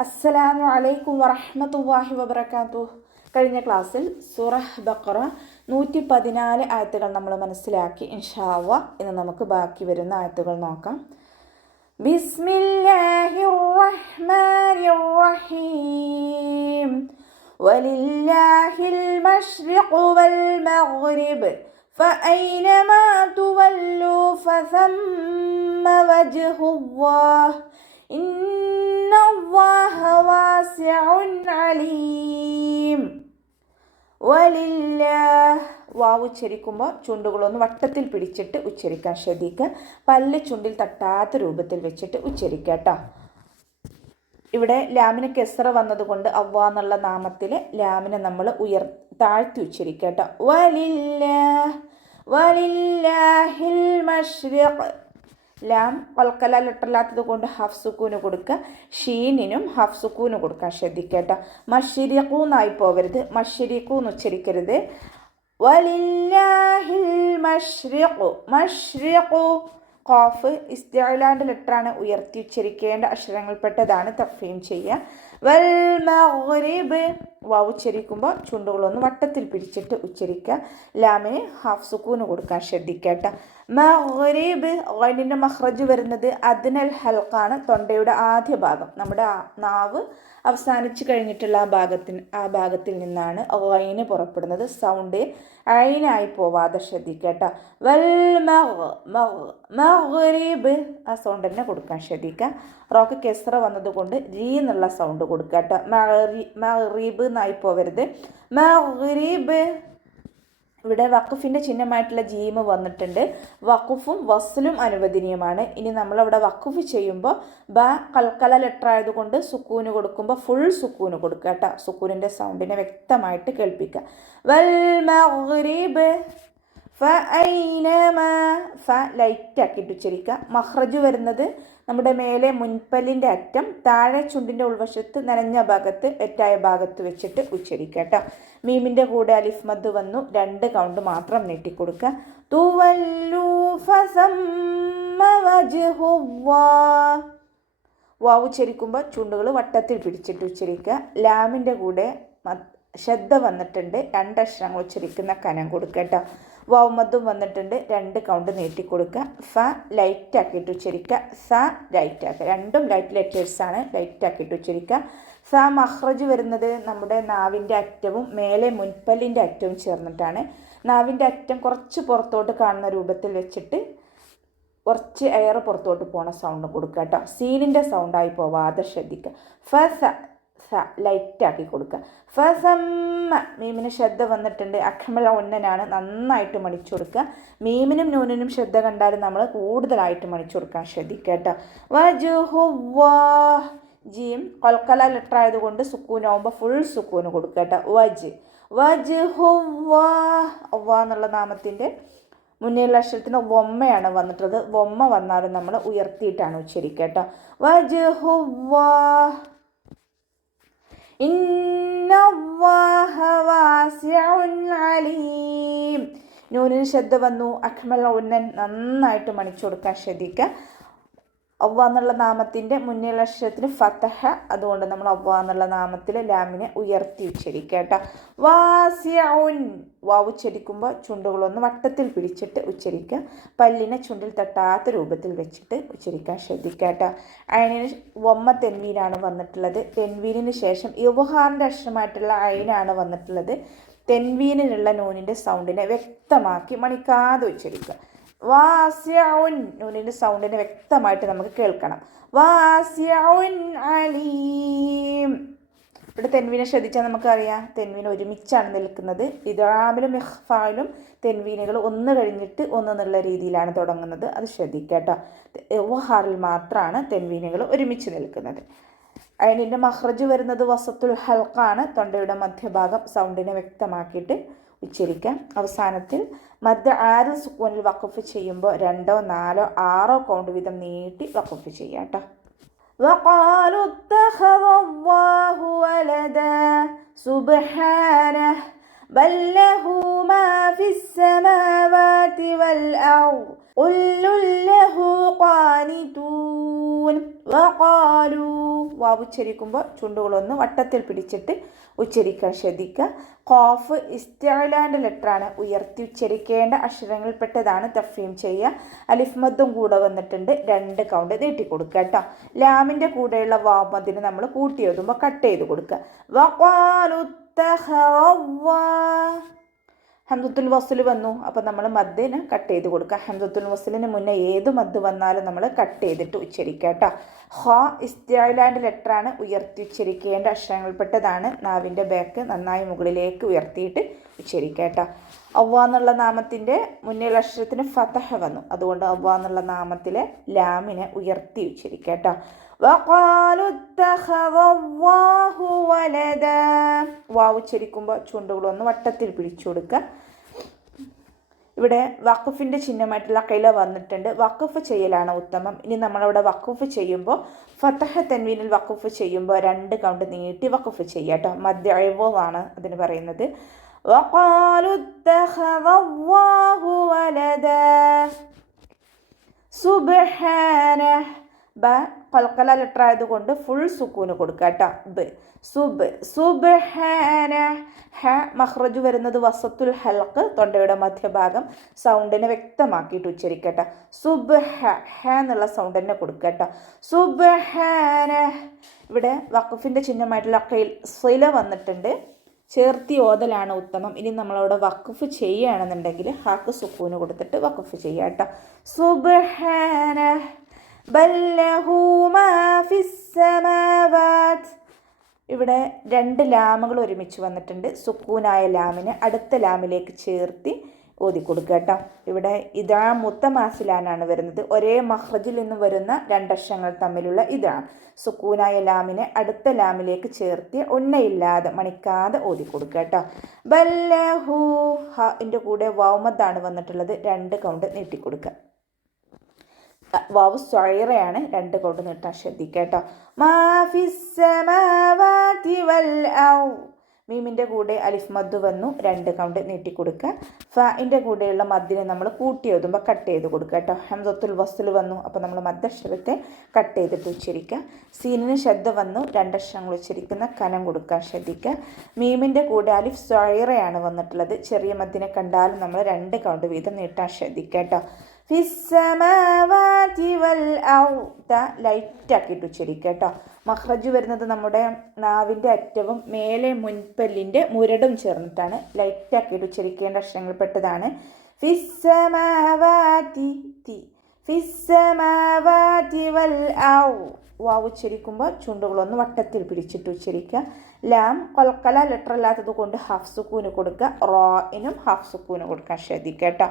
അസ്സലാമു അലൈക്കും വറഹ്മത്തുള്ളാഹി വബറകാതുഹു കഴിഞ്ഞ ക്ലാസ്സിൽ സൂറഹ് ബഖറ നൂറ്റി പതിനാല് ആയത്തുകൾ നമ്മൾ മനസ്സിലാക്കി ഇൻഷാവ ഇന്ന് നമുക്ക് ബാക്കി വരുന്ന ആയത്തുകൾ നോക്കാം ബിസ്മില്ലാഹിർ റഹ്മാനിർ റഹീം വലില്ലാഹിൽ മശ്രിഖു വൽ മഗ്രിബ് فأينما تولوا فثم وجه الله إن الله واسع عليم വലില്ലാഹ് വാവ് ഉച്ചരിക്കുമ്പോൾ ചുണ്ടുകളൊന്ന് വട്ടത്തിൽ പിടിച്ചിട്ട് ഉച്ചരിക്കാൻ ശ്രദ്ധിക്കുക പല്ല് ചുണ്ടിൽ തട്ടാത്ത രൂപത്തിൽ വെച്ചിട്ട് ഉച്ചരിക്കുക കേട്ടോ ഇവിടെ ലാമിന് കെസറ വന്നതുകൊണ്ട് അവ്വ എന്നുള്ള നാമത്തിൽ ലാമിനെ നമ്മൾ ഉയർ താഴ്ത്തി ഉച്ചരിക്കുക കേട്ടോ വലില്ലാഹ് വലില്ലാഹിൽ മഷ്രിഖ് ലാം വൽക്കല ലെട്ടറില്ലാത്തത് കൊണ്ട് ഹഫ് സുക്കൂന് കൊടുക്കുക ഷീനിനും ഹഫ് സുക്കൂന് കൊടുക്കുക ശ്രദ്ധിക്കുക കേട്ടോ മഷിരിക്കൂന്നായി പോകരുത് മഷിരിക്കൂന്ന് ഉച്ചരിക്കരുത്. വലില്ലാഹിൽ മഷ്രിഖു മഷ്രിഖു. ഖാഫ് ലെറ്ററാണ് ഉയർത്തി ഉച്ചരിക്കേണ്ട അക്ഷരങ്ങൾപ്പെട്ടതാണ് തഫീം ചെയ്യുക വൽ മഗ്രിബ് വാവ് ഉച്ചരിക്കുമ്പോൾ ചുണ്ടുകളൊന്ന് വട്ടത്തിൽ പിടിച്ചിട്ട് ഉച്ചരിക്കുക ലാമിന് ഹാഫ് സുക്കൂന് കൊടുക്കാൻ ശ്രദ്ധിക്കുക മഗ്രിബ് ഗൈനിന്റെ മഹ്റജ് വരുന്നത് അദ്നൽ ഹൽക്കാണ് തൊണ്ടയുടെ ആദ്യ ഭാഗം. നമ്മുടെ നാവ് അവസാനിച്ച് കഴിഞ്ഞിട്ടുള്ള ആ ഭാഗത്തിന് ആ ഭാഗത്തിൽ നിന്നാണ് ഗൈന് പുറപ്പെടുന്നത്. സൗണ്ട് അയിനായി പോവാതെ ശ്രദ്ധിക്കുക വൽ മഗ്രിബ് ആ സൗണ്ട് തന്നെ കൊടുക്കാൻ ശ്രദ്ധിക്കുക. റോക്ക് കെസ്ര വന്നതുകൊണ്ട് രീ എന്നുള്ള സൗണ്ട് കൊടുക്കുക മഗ്രീബ് എന്നായി പോവരുത്. മഗ്രിബ് ഇവിടെ വഖഫിന്റെ ചിഹ്നമായിട്ടുള്ള ജീമ് വന്നിട്ടുണ്ട്. വഖഫും വസ്ലും അനുവദനീയമാണ്. ഇനി നമ്മളവിടെ വഖഫ് ചെയ്യുമ്പോൾ ബ കൽക്കല ലെറ്റർ ആയതുകൊണ്ട് സുക്കൂന് കൊടുക്കുമ്പോൾ ഫുൾ സുക്കൂന് കൊടുക്കുക കേട്ടോ. സുക്കൂനിന്റെ സൗണ്ടിനെ വ്യക്തമായിട്ട് കേൾപ്പിക്കുക. വൽ മഗ്രിബ് ഫ ഐനമ ഫ ലൈറ്റ് ആക്കിയിട്ട് ഉച്ചരിക്കുക. മഹ്റജ് വരുന്നത് നമ്മുടെ മേലെ മുൻപല്ലിന്റെ അറ്റം താഴെ ചുണ്ടിന്റെ ഉൾവശത്ത് നനഞ്ഞ ഭാഗത്ത് എറ്റായ ഭാഗത്ത് വെച്ചിട്ട് ഉച്ചരിക്കുക കേട്ടോ. മീമിന്റെ കൂടെ അലിഫ്മദ് വന്നു. രണ്ട് കൗണ്ട് മാത്രം നീട്ടിക്കൊടുക്കുക. തുവല്ലു വാവ് ഉച്ചരിക്കുമ്പോൾ ചുണ്ടുകൾ വട്ടത്തിൽ പിടിച്ചിട്ട് ഉച്ചരിക്കുക. ലാമിന്റെ കൂടെ ശ്രദ്ധ വന്നിട്ടുണ്ട്. രണ്ടക്ഷരങ്ങൾ ഉച്ചരിക്കുന്ന കനം കൊടുക്കുക കേട്ടോ. വൗമതും വന്നിട്ടുണ്ട്. രണ്ട് കൗണ്ട് നീട്ടി കൊടുക്കുക. ഫ ലൈറ്റ് ആക്കിയിട്ട് ഉച്ചരിക്കുക. സ ലൈറ്റ് ആക്കുക. രണ്ടും ലൈറ്റ് ലെറ്റേഴ്സ് ആണ്. ലൈറ്റ് ആക്കിയിട്ട് ഉച്ചരിക്കുക. സ മഹ്റജ് വരുന്നത് നമ്മുടെ നാവിന്റെ അറ്റവും മേലെ മുൻപല്ലിന്റെ അറ്റവും ചേർന്നിട്ടാണ്. നാവിന്റെ അറ്റം കുറച്ച് പുറത്തോട്ട് കാണുന്ന രൂപത്തിൽ വെച്ചിട്ട് കുറച്ച് എയർ പുറത്തോട്ട് പോണ സൗണ്ട് കൊടുക്കുക കേട്ടോ. സീനിന്റെ സൗണ്ടായി പോവാതെ ശ്രദ്ധിക്കുക. ഫ സ ലൈറ്റാക്കി കൊടുക്കുക. ഫസമ്മ മീമിന് ശ്രദ്ധ വന്നിട്ടുണ്ട്. അഖമല ഉന്നനാണ്. നന്നായിട്ട് മണിച്ചു കൊടുക്കുക. മീമിനും നൂനിനും ശ്രദ്ധ കണ്ടാലും നമ്മൾ കൂടുതലായിട്ട് മണിച്ചു കൊടുക്കാൻ ശ്രദ്ധിക്കുക കേട്ടോ. വജുഹുവാ ജീം കൊൽക്കല ലെറ്റർ ആയതുകൊണ്ട് സുക്കൂനാവുമ്പോൾ ഫുൾ സുക്കൂന് കൊടുക്കുക കേട്ടോ. വജ് വജുഹുവാ ഒവ്വ എന്നുള്ള നാമത്തിന്റെ മുന്നിലുള്ള അക്ഷരത്തിന് വൊമ്മയാണ് വന്നിട്ടുള്ളത്. വൊമ്മ വന്നാലും നമ്മൾ ഉയർത്തിയിട്ടാണ് ഉച്ചരിക്കുക കേട്ടോ. വജുഹുവാ അലീം നൂനിന് ശ്രദ്ധ വന്നു. അഖ്മൽ ഉന്നൻ നന്നായിട്ട് മണിച്ചു കൊടുക്കാൻ ശ്രദ്ധിക്കുക അവ്വ എന്നുള്ള നാമത്തിന്റെ മുന്നിലുള്ള അക്ഷരത്തിന് ഫതഹ. അതുകൊണ്ട് നമ്മൾ അവ്വ എന്നുള്ള നാമത്തിൽ ലാമിനെ ഉയർത്തി ഉച്ചരിക്കുക കേട്ടോ. വാസ്യഉൻ വാവ് ഉച്ചരിക്കുമ്പോൾ ചുണ്ടുകളൊന്ന് വട്ടത്തിൽ പിടിച്ചിട്ട് ഉച്ചരിക്കുക. പല്ലിനെ ചുണ്ടിൽ തട്ടാത്ത രൂപത്തിൽ വെച്ചിട്ട് ഉച്ചരിക്കാൻ ശ്രദ്ധിക്കുക കേട്ടോ. വമ്മ തെൻവീനാണ് വന്നിട്ടുള്ളത്. തെൻവീനിന് ശേഷം യുവഹാറിന്റെ അക്ഷരമായിട്ടുള്ള അയനാണ് വന്നിട്ടുള്ളത്. തെൻവീനിലുള്ള നൂനിന്റെ സൗണ്ടിനെ വ്യക്തമാക്കി മണിക്കാതെ ഉച്ചരിക്കുക. വാസ്യഉൻ നൂനിന്റെ സൗണ്ടിനെ വ്യക്തമായിട്ട് നമുക്ക് കേൾക്കണം. വാസ്യഉൻ അലീം. ഇവിടെ തെൻവീനെ ശ്രദ്ധിച്ചാൽ നമുക്കറിയാം. തെൻവീൻ ഒരുമിച്ചാണ് നിൽക്കുന്നത്. ഇതാമിലും ഇഹ്ഫാലും തെൻവീനുകൾ ഒന്ന് കഴിഞ്ഞിട്ട് ഒന്ന് എന്നുള്ള രീതിയിലാണ് തുടങ്ങുന്നത്. അത് ശ്രദ്ധിക്കുക വഹാറിൽ മാത്രമാണ് തെൻവീനുകൾ ഒരുമിച്ച് നിൽക്കുന്നത്. അതിന്റെ മഹ്റജ് വരുന്നത് വസത്തുൽ ഹൽക്കാണ് തൊണ്ടയുടെ മധ്യഭാഗം സൗണ്ടിനെ വ്യക്തമാക്കിയിട്ട് ഉച്ചരിക്കാം അവസാനത്തിൽ മധ്യ ആറ് സുക്കൂനിൽ വഖഫ് ചെയ്യുമ്പോൾ രണ്ടോ നാലോ ആറോ കൗണ്ട് വീതം നീട്ടി വഖഫ് ചെയ്യാം കേട്ടോ وقالوا اتخذ الله ولدا سبحانه بل له ما في السماوات والأرض ഉല്ലുല്ലഹു ഖാനിതൂൻ വഖാലു വാവ് ഉച്ചരിക്കുമ്പോൾ ചുണ്ടുകളൊന്ന് വട്ടത്തിൽ പിടിച്ചിട്ട് ഉച്ചരിക്കാൻ ശ്രദ്ധിക്കുക കോഫ് ഇസ്തിഅലാന്റെ ലെറ്ററാണ്. ഉയർത്തി ഉച്ചരിക്കേണ്ട അക്ഷരങ്ങളിൽപ്പെട്ടതാണ് തഫീം ചെയ്യുക. അലിഫ് മദ്ദും കൂടെ വന്നിട്ടുണ്ട്. രണ്ട് കൗണ്ട് നീട്ടി കൊടുക്കുക കേട്ടോ. ലാമിന്റെ കൂടെയുള്ള വാമതിന് നമ്മൾ കൂട്ടി എഴുതുമ്പോൾ കട്ട് ചെയ്ത് കൊടുക്കുക. ഹംസത്തുൽ വസ്ൽ വന്നു. അപ്പോൾ നമ്മൾ മദ്ദിന് കട്ട് ചെയ്ത് കൊടുക്കുക. ഹംസത്തുൽ വസുലിന് മുന്നേ ഏത് മദ് വന്നാലും നമ്മൾ കട്ട് ചെയ്തിട്ട് ഉച്ചരിക്കുക കേട്ടോ. ഹ ഇസ്തിയാലാന്റെ ലെറ്ററാണ് ഉയർത്തി ഉച്ചരിക്കേണ്ട അക്ഷരങ്ങൾപ്പെട്ടതാണ് നാവിന്റെ ബാക്ക് നന്നായി മുകളിലേക്ക് ഉയർത്തിയിട്ട് ഉച്ചരിക്കട്ട അവ്വ എന്നുള്ള നാമത്തിന്റെ മുന്നിൽ അക്ഷരത്തിന് ഫതഹ വന്നു. അതുകൊണ്ട് അവ്വ എന്നുള്ള നാമത്തിലെ ലാമിനെ ഉയർത്തി ഉച്ചരിക്കട്ട വാ ഉച്ചരിക്കുമ്പോൾ ചുണ്ടുകളൊന്ന് വട്ടത്തിൽ പിടിച്ചു കൊടുക്കുക. ഇവിടെ വഖഫിന്റെ ചിഹ്നമായിട്ടുള്ള കൈല വന്നിട്ടുണ്ട്. വഖഫ് ചെയ്യലാണ് ഉത്തമം. ഇനി നമ്മളവിടെ വഖഫ് ചെയ്യുമ്പോൾ ഫതഹ തൻവീനിൽ വഖഫ് ചെയ്യുമ്പോൾ രണ്ട് കൗണ്ട് നീട്ടി വഖഫ് ചെയ്യാം കേട്ടോ. മദ്യവോ ആണ് അതിന് പറയുന്നത്. وقالوا اتخذ الله ولدا സുബ്ഹാനഹ് ബ കൽക്കല ലെറ്റർ ആയതുകൊണ്ട് ഫുൾ സുക്കൂന് കൊടുക്കുക കേട്ടോ ബ് സുബ് സുബ്ഹാന ഹ മഹ്റജ് വരുന്നത് വസത്തുൽ ഹൽക്ക് തൊണ്ടയുടെ മധ്യഭാഗം സൗണ്ടിനെ വ്യക്തമാക്കിയിട്ട് ഉച്ചരിക്കട്ടെ സുബ് ഹ ഹ എന്നുള്ള സൗണ്ട് തന്നെ കൊടുക്കുക കേട്ടോ സുബ്ഹാന ഇവിടെ വഖഫിൻ്റെ ചിഹ്നമായിട്ടുള്ള കയ്യിൽ സില വന്നിട്ടുണ്ട് ചേർത്തി ഓതലാണ് ഉത്തമം. ഇനി നമ്മളവിടെ വഖഫ് ചെയ്യുകയാണെന്നുണ്ടെങ്കിൽ ഹാക്ക് സുക്കൂന് കൊടുത്തിട്ട് വഖഫ് ചെയ്യാം കേട്ടോ. സുബഹാന ഇവിടെ രണ്ട് ലാമുകൾ ഒരുമിച്ച് വന്നിട്ടുണ്ട്. സുക്കൂനായ ലാമിനെ അടുത്ത ലാമിലേക്ക് ചേർത്തി ഓതി കൊടുക്കുക കേട്ടോ. ഇവിടെ ഇതാ മുത്തമാസിലാനാണ് വരുന്നത്. ഒരേ മഹ്റജിൽ നിന്ന് വരുന്ന രണ്ടക്ഷരങ്ങൾ തമ്മിലുള്ള ഇതാണ്. സുക്കൂനായ ലാമിനെ അടുത്ത ലാമിലേക്ക് ചേർത്തി ഉണ്ണയില്ലാതെ മണിക്കാതെ ഓതി കൊടുക്കുക കേട്ടോ. ബല്ലഹു ഹ കൂടെ വൗമത്താണ് വന്നിട്ടുള്ളത്. രണ്ട് കൗണ്ട് നീട്ടിക്കൊടുക്കുക വാവ് സ്വയറയാണ്. രണ്ട് കൗണ്ട് നീട്ടാൻ ശ്രദ്ധിക്കുക കേട്ടോ. മീമിന്റെ കൂടെ അലിഫ് മദ് വന്നു രണ്ട് കൗണ്ട് നീട്ടിക്കൊടുക്കുക ഫാന്റെ കൂടെയുള്ള മദ്ദിനെ നമ്മൾ കൂട്ടി എഴുതുമ്പോൾ കട്ട് ചെയ്ത് കൊടുക്കുക കേട്ടോ. ഹംസത്തുൽ വസ്തുൽ വന്നു അപ്പോൾ നമ്മൾ മദ്ദക്ഷരത്തെ കട്ട് ചെയ്തിട്ട് ഉച്ചരിക്കുക. സീനിന് ശ്രദ്ധ വന്നു രണ്ടക്ഷരങ്ങൾ ഉച്ചരിക്കുന്ന കനം കൊടുക്കാൻ ശ്രദ്ധിക്കുക. മീമിന്റെ കൂടെ അലിഫ് സ്വയറയാണ് വന്നിട്ടുള്ളത്. ചെറിയ മദ്ദിനെ കണ്ടാലും നമ്മൾ രണ്ട് കൗണ്ട് വീതം നീട്ടാൻ ശ്രദ്ധിക്കുക കേട്ടോ. ഫിസ്സമാവാതി വൽ ഉച്ചരിക്കുക കേട്ടോ. മഹ്റജ് വരുന്നത് നമ്മുടെ നാവിന്റെ അറ്റവും മേലെ മുൻപല്ലിന്റെ മുരടും ചേർന്നിട്ടാണ്. ലൈറ്റ് ആക്കിയിട്ട് ഉച്ചരിക്കേണ്ട അക്ഷരങ്ങൾ ഫിസ്സമാവാതി തി. ഫിസ്സമാവാതി വൽ ഔ. വാവ് ഉച്ചരിക്കുമ്പോൾ ചുണ്ടുകളൊന്ന് വട്ടത്തിൽ പിടിച്ചിട്ട് ഉച്ചരിക്കുക. ലാം കൊൽക്കല ലെറ്റർ അല്ലാത്തത് കൊണ്ട് ഹാഫ് സുക്കൂന് കൊടുക്കുക. റോയിനും ഹാഫ് സുക്കൂന് കൊടുക്കാൻ ശ്രദ്ധിക്കുക കേട്ടോ.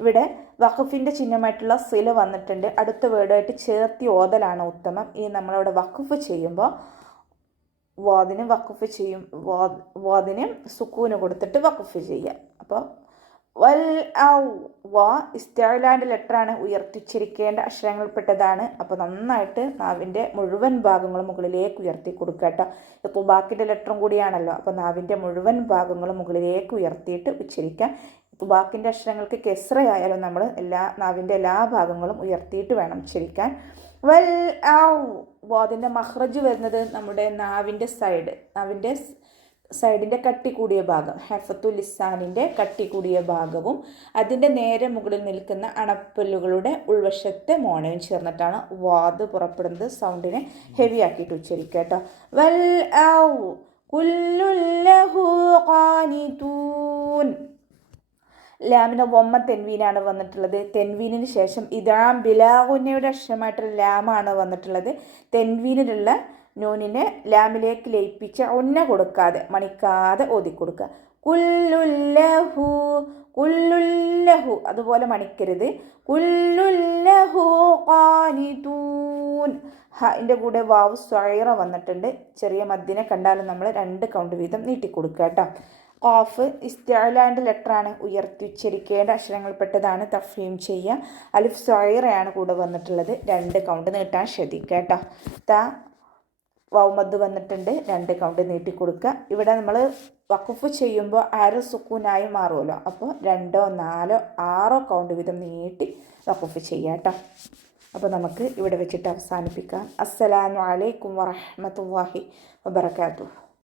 ഇവിടെ വഖഫിന്റെ ചിഹ്നമായിട്ടുള്ള സില വന്നിട്ടുണ്ട്. അടുത്ത വേർഡായിട്ട് ചേർത്തി ഓതലാണ് ഉത്തമം. ഇനി നമ്മളവിടെ വഖഫ് ചെയ്യുമ്പോൾ വാദിന് വഖഫ് ചെയ്യും വാദിന് സുക്കൂന് കൊടുത്തിട്ട് വഖഫ് ചെയ്യാം അപ്പോൾ വൽ ഔ വാ ഇസ്റ്റാലാന്റെ ലെറ്ററാണ് ഉയർത്തിച്ചിരിക്കേണ്ട അക്ഷരങ്ങൾപ്പെട്ടതാണ് അപ്പോൾ നന്നായിട്ട് നാവിന്റെ മുഴുവൻ ഭാഗങ്ങളും മുകളിലേക്ക് ഉയർത്തി കൊടുക്കുക കേട്ടോ. ഇപ്പോൾ ബാക്കിന്റെ ലെറ്ററും കൂടിയാണല്ലോ. അപ്പോൾ നാവിന്റെ മുഴുവൻ ഭാഗങ്ങളും മുകളിലേക്ക് ഉയർത്തിയിട്ട് ഉച്ചരിക്കാം. ബാക്കിന്റെ അക്ഷരങ്ങൾക്ക് കെസ്രയായാലും നമ്മൾ എല്ലാ നാവിന്റെ എല്ലാ ഭാഗങ്ങളും ഉയർത്തിയിട്ട് വേണം ഉച്ചരിക്കാൻ വെൽ ഔ. വാദിന്റെ മഹ്റജ് വരുന്നത് നമ്മുടെ നാവിന്റെ സൈഡ്. നാവിന്റെ സൈഡിന്റെ കട്ടി കൂടിയ ഭാഗം. ഹെഫത്തു ലിസാനിന്റെ കട്ടി കൂടിയ ഭാഗവും അതിന്റെ നേരെ മുകളിൽ നിൽക്കുന്ന അണപ്പല്ലുകളുടെ ഉൾവശത്തെ മോണയും ചേർന്നിട്ടാണ് വാദ് പുറപ്പെടുന്നത്. സൗണ്ടിനെ ഹെവി ആക്കിയിട്ട് ഉച്ചരിക്കുക കേട്ടോ. വെൽ കുല്ലുല്ലഹു ഖാനിതൂൻ. ലാമിന് വമ്മ തെൻവീനാണ് വന്നിട്ടുള്ളത്. തെൻവീനിന് ശേഷം ഇതാം ബിലാഹുന്നയുടെ അക്ഷരമായിട്ടുള്ള ലാമാണ് വന്നിട്ടുള്ളത്. തെൻവീനിലുള്ള നൂനിനെ ലാമിലേക്ക് ലയിപ്പിച്ച് ഒന്ന കൊടുക്കാതെ മണിക്കാതെ ഓതി കൊടുക്കുക കുല്ലുല്ലഹു കുല്ലുല്ലഹു അതുപോലെ മണിക്കരുത്. കുല്ലുല്ലഹു ഖാനിതൂൻ. ഹന്റെ കൂടെ വാവ് സ്വയറ വന്നിട്ടുണ്ട്. ചെറിയ മദ്യനെ കണ്ടാലും നമ്മൾ രണ്ട് കൗണ്ട് വീതം നീട്ടിക്കൊടുക്കുക കേട്ടോ. ഓഫ് ഇസ്റ്റാലാൻഡ് ലെറ്ററാണ് ഉയർത്തി ഉച്ചരിക്കേണ്ട അക്ഷരങ്ങളിൽപ്പെട്ടതാണ് തഫീം ചെയ്യുക. അലിഫ് സ്വൈറയാണ് കൂടെ വന്നിട്ടുള്ളത്. രണ്ട് കൗണ്ട് നീട്ടാൻ ശ്രദ്ധിക്കുക കേട്ടോ ത വൗമദ് വന്നിട്ടുണ്ട്. രണ്ട് കൗണ്ട് നീട്ടി കൊടുക്കുക ഇവിടെ നമ്മൾ വഖഫ് ചെയ്യുമ്പോൾ അര സുക്കൂനായി മാറുമല്ലോ. അപ്പോൾ രണ്ടോ നാലോ ആറോ കൗണ്ട് വീതം നീട്ടി വഖഫ് ചെയ്യാം കേട്ടോ അപ്പോൾ നമുക്ക് ഇവിടെ വെച്ചിട്ട് അവസാനിപ്പിക്കാം. അസ്സലാമു അലൈക്കും വറഹ്മത്തുള്ളാഹി വബറകാതുഹു.